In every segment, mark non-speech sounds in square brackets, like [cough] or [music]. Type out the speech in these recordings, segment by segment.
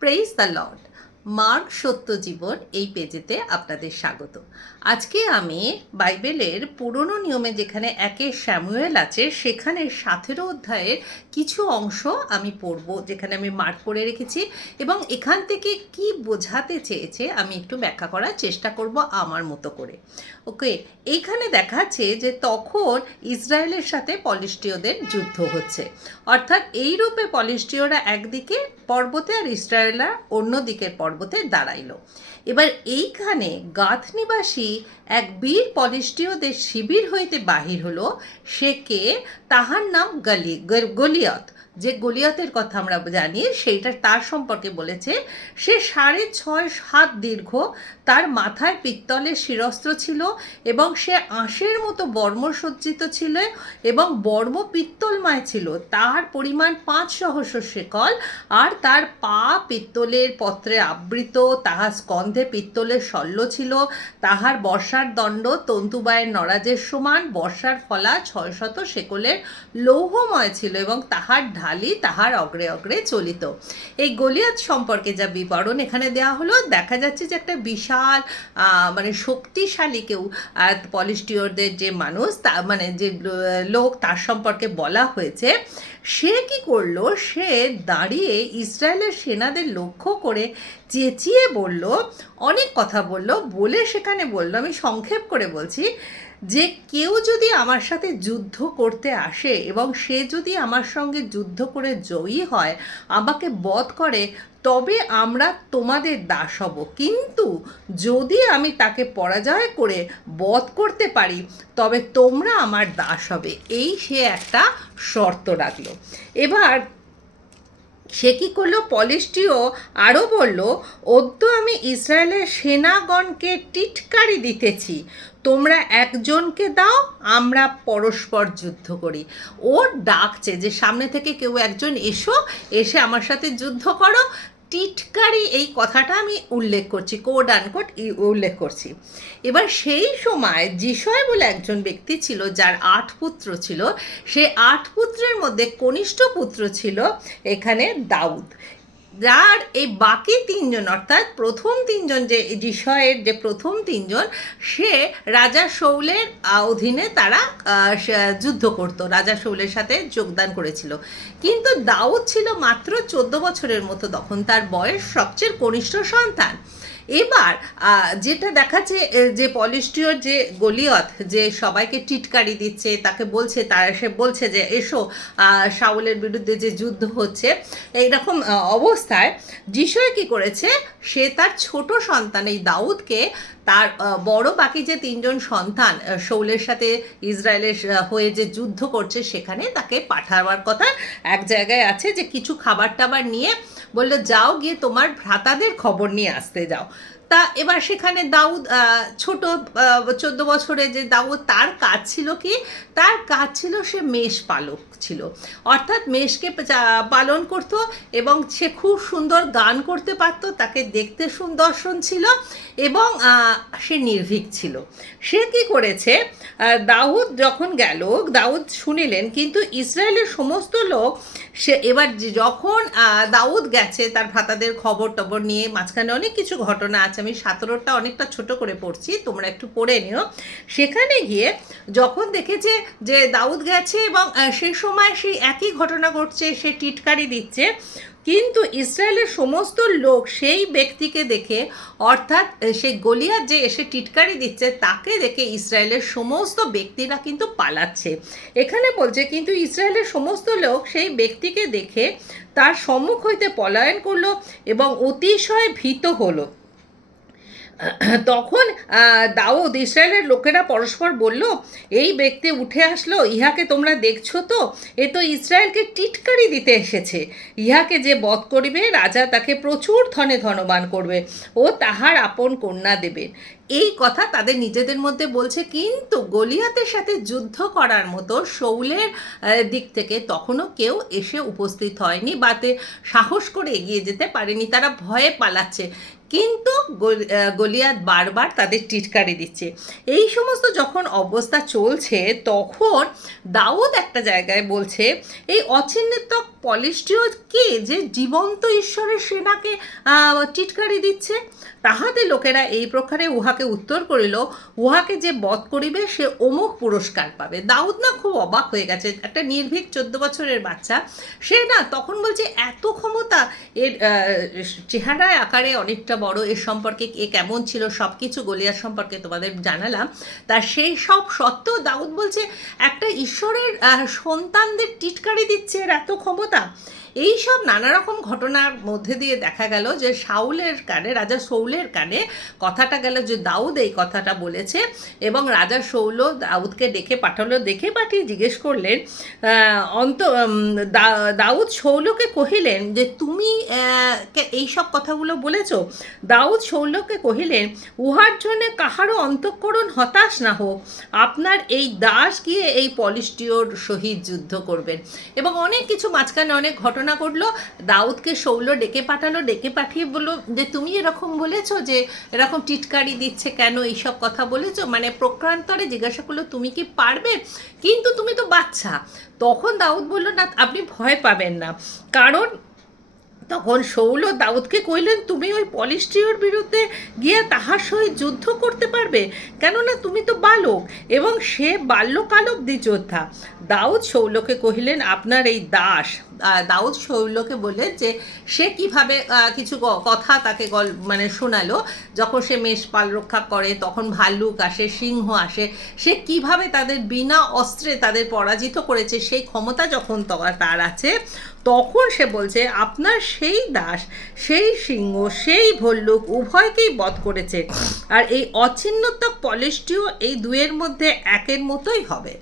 Praise the Lord. Mark সত্য জীবন এই পেজেতে আপনাদের স্বাগত। আজকে আমি বাইবেলের পুরনো নিয়মে যেখানে একে স্যামুয়েল আছে, সেখানে সাতেরো অধ্যায়ের কিছু অংশ আমি পড়ব, যেখানে আমি মার্ক করে রেখেছি এবং এখান থেকে কি বোঝাতে চেয়েছে আমি একটু ব্যাখ্যা করার চেষ্টা করব আমার মতো করে। ওকে, এইখানে দেখাচ্ছে যে তখন ইসরায়েলের সাথে পলিস্টীয়দের যুদ্ধ হচ্ছে। অর্থাৎ এই রূপে পলিস্টীয়রা একদিকে পর্বতে আর ইসরায়েলরা অন্য দিকের পর্বতে দাঁড়াইল। এবার এইখানে গাথ নিবাসী এক বীর পলিষ্টীয়দের শিবির হইতে বাহির হলো। সে কে? তাহার নাম গলি গলিয়ত। যে গলিয়তের কথা আমরা জানি, সেইটা তার সম্পর্কে বলেছে, সে সাড়ে ছয় হাত দীর্ঘ, তার মাথায় পিত্তলের শিরস্ত্র ছিল এবং সে আঁশের মতো বর্ম সজ্জিত ছিল এবং বর্ম পিত্তলময় ছিল। তার পরিমাণ পাঁচ সহস্র শেকল আর তার পা পিত্তলের পত্রে আবৃত তাহার স্কন্ধে পিত্তলের শল্য ছিল, তাহার বর্ষার দণ্ড তন্তুবায়ের নরাজের সমান, বর্ষার ফলা ছয় শত শেকলের লৌহময় ছিল এবং তাহার ঢালি তাহার অগ্রে অগ্রে চলিত। এই গলিয়াত সম্পর্কে যা বিবরণ এখানে দেওয়া হলো, দেখা যাচ্ছে যে একটা বিশাল মানে শক্তিশালী কেউ পলিস্টিওরদের যে মানুষ, তা মানে যে লোক, তার সম্পর্কে বলা হয়েছে। সে কি করল? সে দাঁড়িয়ে ইসরায়েলের সেনাদের লক্ষ্য করে চেঁচিয়ে বলল, অনেক কথা বলল, বলে সেখানে বলল, আমি সংক্ষেপ করে বলছি যে কেউ যদি আমার সাথে যুদ্ধ করতে আসে এবং সে যদি আমার সঙ্গে যুদ্ধ করে জয়ী হয়, আমাকে বধ করে তবে আমরা তোমাদের দাস হব। কিন্তু যদি আমি তাকে পরাজয় করে বধ করতে পারি, তবে তোমরা আমার দাস হবে। এই সে একটা শর্ত রাখল। এবার সে কি করল? পলিশটিও আরও বলল, অদ্য আমি ইসরায়েলের সেনাগণকে টিটকারি দিতেছি। তোমরা একজনকে দাও, আমরা পরস্পর যুদ্ধ করি। ও ডাকছে যে, সামনে থেকে কেউ একজন এসো, এসে আমার সাথে যুদ্ধ করো। টিটকারি এই কথাটা আমি উল্লেখ করছি কোড আনকোট উল্লেখ করছি। এবার সেই সময় যিশয় বলে একজন ব্যক্তি ছিল, যার আট পুত্র ছিল। সে আট পুত্রের মধ্যে কনিষ্ঠ পুত্র ছিল এখানে দাউদ। যার এই বাকি তিনজন, অর্থাৎ প্রথম তিনজন যে যিশয়ের যে প্রথম তিনজন, সে রাজা শৌলের অধীনে তারা যুদ্ধ করত। রাজা শৌলের সাথে যোগদান করেছিল। কিন্তু দাউদ ছিল মাত্র চোদ্দ বছরের মতো, তখন তার বয়স সবচেয়ে কনিষ্ঠ সন্তান। এবার যেটা দেখাচ্ছে যে পলিস্টিওর যে গলিয়ত, যে সবাইকে টিটকারি দিচ্ছে, তাকে বলছে, তার, সে বলছে যে, এসো শাওলের বিরুদ্ধে যে যুদ্ধ হচ্ছে। এইরকম অবস্থায় যিশয় কি করেছে? সে তার ছোট সন্তান, এই দাউদকে তার বড় বাকি যে তিনজন সন্তান শৌলের সাথে ইসরায়েলের হয়ে যে যুদ্ধ করছে সেখানে তাকে পাঠাবার কথা এক জায়গায় আছে যে কিছু খাবার টাবার নিয়ে বলল, যাও গিয়ে তোমার ভ্রাতাদের খবর নিয়ে আসতে যাও। তা এবার সেখানে দাউদ ছোট চোদ্দ বছরে যে দাউদ, তার কাজ ছিল কি? তার কাজ ছিল সে মেষ পালক ছিল। অর্থাৎ মেষকে পালন করত এবং সে খুব সুন্দর গান করতে পারত, তাকে দেখতে সুন্দর্শন ছিল এবং সে নির্ভীক ছিল। সে কি করেছে? দাউদ যখন গেল, দাউদ শুনিলেন, কিন্তু ইসরায়েলের সমস্ত লোক সে এবার যখন দাউদ গেছে, তার ভ্রাতাদের খবর টবর নিয়ে মাঝখানে অনেক কিছু ঘটনা আছে আমি সতেরোটা অনেকটা ছোট করে পড়ছি, তোমরা একটু পড়ে নিও। সেখানে গিয়ে যখন দেখেছে যে দাউদ গেছে এবং সেই সময় সেই একই ঘটনা ঘটছে, সে টিটকারি দিচ্ছে, কিন্তু ইসরায়েলের সমস্ত লোক সেই ব্যক্তিকে দেখে, অর্থাৎ সেই গলিয়াত যে এসে টিটকারি দিচ্ছে, তাকে দেখে ইসরায়েলের সমস্ত ব্যক্তিরা কিন্তু পালাচ্ছে। এখানে বলছে, কিন্তু ইসরায়েলের সমস্ত লোক সেই ব্যক্তিকে দেখে তার সম্মুখ হইতে পলায়ন করল এবং অতিশয় ভীত হলো। তখন দাউদ ইসরায়েলের লোকেরা পরস্পর বলল, এই ব্যক্তি উঠে আসলো, ইহাকে তোমরা দেখছ তো? এ তো ইসরায়েলকে টিটকারি দিতে এসেছে। ইহাকে যে বধ করিবে, রাজা তাকে প্রচুর ধনে ধনবান করবে ও তাহার আপন কন্যা দেবে। এই কথা তাদের নিজেদের মধ্যে বলছে, কিন্তু গলিয়াতের সাথে যুদ্ধ করার মতো শৌলের দিক থেকে তখনও কেউ এসে উপস্থিত হয়নি, বাতে সাহস করে এগিয়ে যেতে পারেনি, তারা ভয়ে পালাচ্ছে। কিন্তু গলিয়াত বারবার তাদের টিটকারি দিচ্ছে। এই সমস্ত যখন অবস্থা চলছে, তখন দাউদ একটা জায়গায় বলছে, এই অচিহ্নিতক পলিস্টিও কে যে জীবন্ত ঈশ্বরের সেনাকে টিটকারি দিচ্ছে? তাহাতে লোকেরা এই প্রকারে উহাকে উত্তর করিল, উহাকে যে বধ করিবে, সে অমুক পুরস্কার পাবে। দাউদ না খুব অবাক হয়ে গেছে। একটা নির্ভীক চোদ্দ বছরের বাচ্চা। সে না তখন বলছে, এত ক্ষমতা, এর চেহারায় আকারে অনেকটা বড়, এর সম্পর্কে এ কেমন ছিল সব কিছু গলিয়ার সম্পর্কে তোমাদের জানালাম। তা সেই সব সত্ত্বেও দাউদ বলছে, একটা ঈশ্বরের সন্তানদের টিটকারি দিচ্ছে এর এত ক্ষমতা? এই সব নানা রকম ঘটনার মধ্যে দিয়ে দেখা গেল যে শাউলের কানে, রাজা শৌলের কানে কথাটা গেল যে দাউদ এই কথাটা বলেছে এবং রাজা শৌল দাউদকে ডেকে পাঠালো। দেখে পাঠিয়ে জিজ্ঞেস করলেন অন্ত দাউদ শৌলকে কহিলেন যে তুমি এই সব কথাগুলো বলেছ? দাউদ শৌলকে কহিলেন, উহার জন্য কাহারও অন্তঃকরণ হতাশ না হোক, আপনার এই দাস গিয়ে এই পলিস্টিওর সহিত যুদ্ধ করবেন। এবং অনেক কিছু মাঝখানে অনেক ঘটনা ঘটলো, দাউদকে শৌল ডেকে পাঠালো, ডেকে পাঠিয়ে বলল যে, তুমি এরকম বলেছ যে, এরকম টিটকারি দিচ্ছে কেন, এইসব কথা বলেছ? মানে প্রক্রান্তরে জিজ্ঞাসা করল, তুমি কি পারবে? কিন্তু তুমি তো বাচ্চা তখন দাউদ বলল, না, আপনি ভয় পাবেন না। কারণ তখন শৌল দাউদকে কইলেন, তুমি ওই পলিস্ট্রিয়র বিরুদ্ধে গিয়ে তাহার সহিত যুদ্ধ করতে পারবে। কেননা তুমি তো বালক এবং সে বাল্যকালব্দি যোদ্ধা। দাউদ শৌলকে কহিলেন, আপনার এই দাস দাউদ শৌলকে বললেন যে সে কীভাবে কিছু কথা তাকে গল মানে শোনালো, যখন সে মেষপাল রক্ষা করে, তখন ভাল্লুক আসে, সিংহ আসে, সে কীভাবে তাদের বিনা অস্ত্রে তাদের পরাজিত করেছে, সেই ক্ষমতা যখন তার আছে, তখন সে বলছে, আপনার সেই দাস, সেই সিংহ, সেই ভল্লুক উভয়কেই বধ করেছে। আর এই অচিহ্নতক পলিশটিও এই দুয়ের মধ্যে একের মতোই হবে।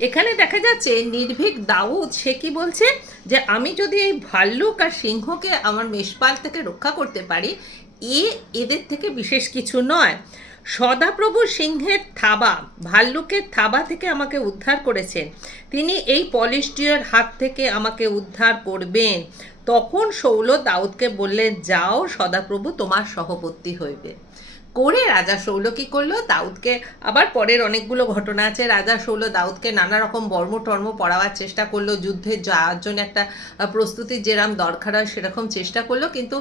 এখানে দেখা যাচ্ছে নির্ভীক দাউদ, সে কি বলছে? যে আমি যদি এই ভাল্লুক আর সিংহকে আমার মেষপাল থেকে রক্ষা করতে পারি, এ এদের থেকে বিশেষ কিছু নয়। সদাপ্রভু সিংহের থাবা, ভাল্লুকের থাবা থেকে আমাকে উদ্ধার করেছেন। তিনি এই পলিস্টিয়ার হাত থেকে আমাকে উদ্ধার করবেন। তখন শৌল দাউদকে বললেন, যাও সদাপ্রভু, তোমার সহবর্তী হইবে। করে রাজা শৌল কি করল দাউদকে আবার পরের অনেকগুলো ঘটনা আছে। রাজা শৌল দাউদকে নানা রকম বর্ম টর্ম পড়াবার চেষ্টা করল যুদ্ধে যাওয়ার জন্য একটা আহ, প্রস্তুতির যেরকম দরকার হয় সেরকম চেষ্টা করল। কিন্তু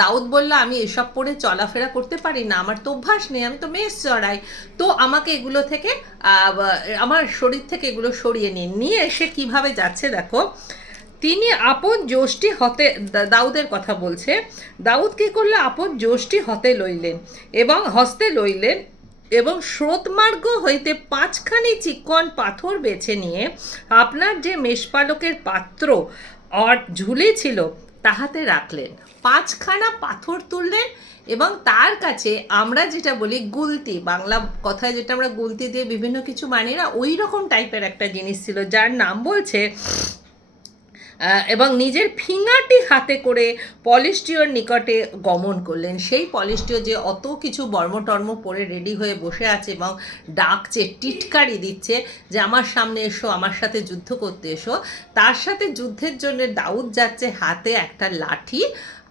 দাউদ বলল আমি এসব পরে চলাফেরা করতে পারি না আমার তো অভ্যাস নেই আমি তো মেষ চড়াই। তো আমাকে এগুলো থেকে আমার শরীর থেকে এগুলো সরিয়ে নিন নিয়ে এসে কীভাবে যাচ্ছে দেখো। তিনি আপন যষ্টি হতে দাউদের কথা বলছে। দাউদ কি করলে? আপন যষ্টি হতে লইলেন এবং হস্তে লইলেন এবং স্রোতমার্গ হইতে পাঁচখানি চিকন পাথর বেছে নিয়ে আপনার যে মেষপালকের পাত্র আর ঝুলে ছিল, তাহাতে রাখলেন। পাঁচখানা পাথর তুললেন এবং তার কাছে আমরা যেটা বলি গুলতি, বাংলা কথায় যেটা আমরা গুলতি দিয়ে বিভিন্ন কিছু মানি না, ওই রকম টাইপের একটা জিনিস ছিল, যার নাম বলছে এবং নিজের ফিঙ্গারটি হাতে করে পলিস্টিওর নিকটে গমন করলেন। সেই পলিস্টিও যে অত কিছু বর্মটর্ম পরে রেডি হয়ে বসে আছে এবং ডাকছে, টিটকারি দিচ্ছে যে, আমার সামনে এসো, আমার সাথে যুদ্ধ করতে এসো। তার সাথে যুদ্ধের জন্য দাউদ যাচ্ছে হাতে একটা লাঠি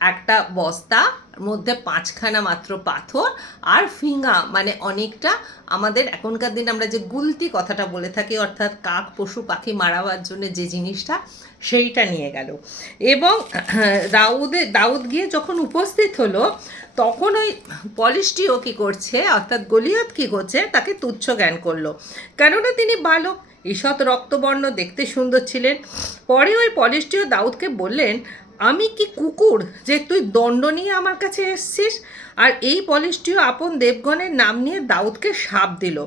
একটা বস্তা মধ্যে পাঁচখানা মাত্র পাথর আর ফিঙ্গা মানে অনেকটা আমাদের এখনকার দিন আমরা যে গুলতি কথাটা বলে থাকি, অর্থাৎ কাক পশু পাখি মারাবার জন্য যে জিনিসটা, সেইটা নিয়ে গেল। এবং [clears throat] দাউদে, দাউদ গিয়ে যখন উপস্থিত হলো, তখন ওই পলিশটিও কী করছে, অর্থাৎ গলিয়ত কী করছে, তাকে তুচ্ছ জ্ঞান করল। কেননা তিনি বালক, ঈষৎ রক্তবর্ণ, দেখতে সুন্দর ছিলেন। পরে ওই পলিশটিও দাউদকে বললেন আমি কি কুকুর যে তুই দণ্ড নিয়ে আমার কাছে এসছিস? আর এই পলিশটিও আপন দেবগণের নাম নিয়ে দাউদকে সাপ দিল।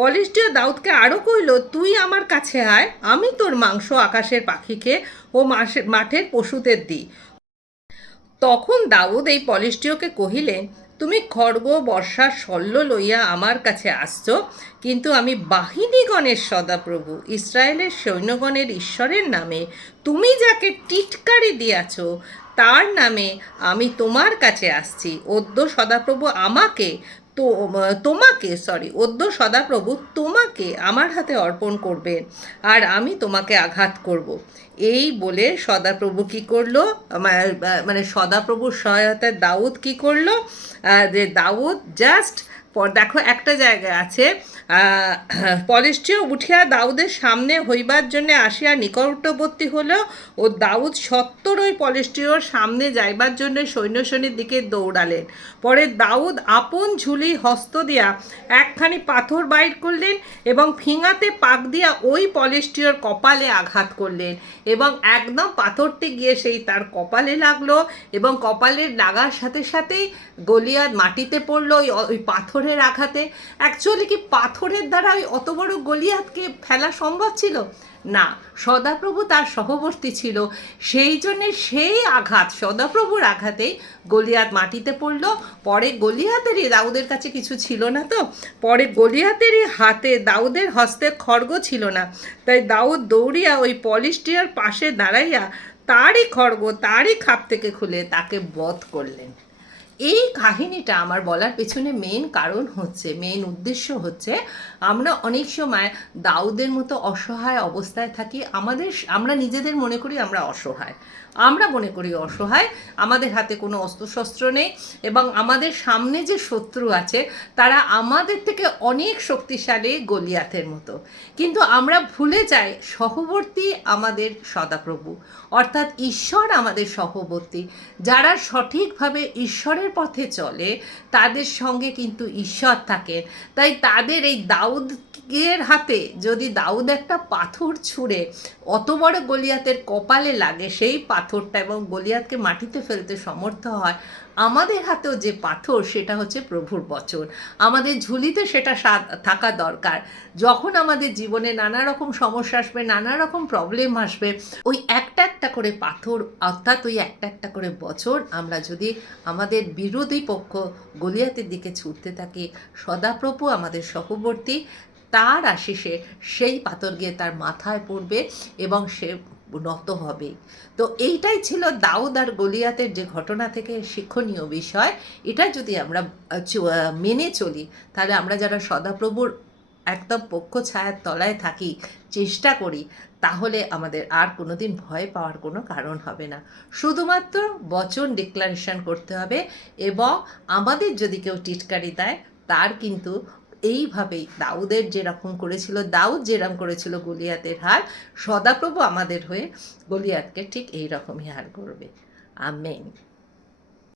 পলিশটিও দাউদকে আরও কইল, তুই আমার কাছে আয়, আমি তোর মাংস আকাশের পাখিকে ও মাঠের পশুদের দিই। তখন দাউদ এই পলিশটিওকে কহিলেন তুমি খড়গ, বর্ষা, শল্য লইয়া আমার কাছে আসছ, কিন্তু আমি বাহিনীগণের সদাপ্রভু, ইসরায়েলের সৈন্যগণের ঈশ্বরের নামে তুমি যাকে টিটকারি দিয়াছ, তার নামে আমি তোমার কাছে আসছি। অদ্য সদাপ্রভু আমাকে তো তোমাকে সরি অদ্য সদাপ্রভু তোমাকে আমার হাতে অর্পণ করবেন আর আমি তোমাকে আঘাত করব। এই বলে সদাপ্রভু কি করল? মানে সদাপ্রভুর সহায়তায় দাউদ কি করল? যে দাউদ জাস্ট দেখো একটা জায়গায় আছে পলিস্টিও উঠিয়া দাউদের সামনে হইবার জন্য আসিয়া নিকটবর্তী হলো ও দাউদ সত্তর ওই পলিস্টিওর সামনে যাইবার জন্য সৈন্যসৈন্যের দিকে দৌড়ালেন। পরে দাউদ আপন ঝুলি হস্ত দিয়া একখানি পাথর বাইর করলেন এবং ফিঙাতে পাক দিয়া ওই পলিস্টিওর কপালে আঘাত করলেন এবং একদম পাথরটি গিয়ে সেই তার কপালে লাগল এবং কপালের লাগার সাথে সাথেই গলিয়াত মাটিতে পড়ল ওই ওই পাথরের আঘাতে। অ্যাকচুয়ালি কি পাথরের দ্বারা ওই অত বড় গলিয়াতকে ফেলা সম্ভব ছিল? না, সদাপ্রভু তার সহবর্তী ছিল। সেই জন্যে সেই আঘাত, সদাপ্রভুর আঘাতেই গলিয়াত মাটিতে পড়ল। পরে গলিয়াতেরই দাউদের কাছে কিছু ছিল না তো। পরে গলিয়াতেরই হাতে দাউদের হস্তে খড়গ ছিল না। তাই দাউদ দৌড়িয়া ওই পলিস্টিয়ার পাশে দাঁড়াইয়া তারই খড়গ, তারই খাপ থেকে খুলে তাকে বধ করলেন। এই কাহিনীটা আমার বলার পেছনে মেন কারণ হচ্ছে মেন উদ্দেশ্য হচ্ছে, আমরা অনেক সময় দাউদের মতো অসহায় অবস্থায় থাকি, আমাদের আমরা নিজেদের মনে করি আমরা অসহায়। আমরা মনে করি অসহায়, আমাদের হাতে কোনো অস্ত্রশস্ত্র নেই এবং আমাদের সামনে যে শত্রু আছে, তারা আমাদের থেকে অনেক শক্তিশালী গলিয়াতের মতো। কিন্তু আমরা ভুলে যাই সহবর্তী আমাদের সদাপ্রভু। অর্থাৎ ঈশ্বর আমাদের সহবর্তী, যারা সঠিকভাবে ঈশ্বরের পথে চলে, তাদের সঙ্গে কিন্তু ঈশ্বর থাকেন তাই তাদের এই দাউদ এর হাতে যদি দাউদ একটা পাথর ছুঁড়ে, অত বড় গলিয়াতের কপালে লাগে, সেই পাথরটা এবং গলিয়াতকে মাটিতে ফেলতে সমর্থ হয় আমাদের হাতেও যে পাথর, সেটা হচ্ছে প্রভুর বচন। আমাদের ঝুলিতে সেটা থাকা দরকার। যখন আমাদের জীবনে নানা রকম সমস্যা আসবে নানা রকম প্রবলেম আসবে, ওই একটা একটা করে পাথর, অর্থাৎ ওই একটা একটা করে বছর আমরা যদি আমাদের বিরোধী পক্ষ গলিয়াতের দিকে ছুটতে থাকি, সদাপ্রভু আমাদের সহবর্তী, তার আশিসে সেই পাথর গিয়ে তার মাথায় পড়বে এবং সে নত হবে। তো এইটাই ছিল দাউদ আর গলিয়াতের যে ঘটনা থেকে শিক্ষণীয় বিষয়। এটা যদি আমরা মেনে চলি, তাহলে আমরা যারা সদাপ্রভুর একদম পক্ষ ছায়ার তলায় থাকি, চেষ্টা করি, তাহলে আমাদের আর কোনোদিন ভয় পাওয়ার কোনো কারণ হবে না। শুধুমাত্র বচন ডিক্লারেশন করতে হবে এবং আমাদের যদি কেউ টিটকারি দেয়, তার কিন্তু এইভাবেই দাউদের যেরকম করেছিল, দাউদ যেরকম করেছিল গলিয়াতের হার, সদাপ্রভু আমাদের হয়ে গলিয়াতকে ঠিক এই রকমই হার করবে। আমেন।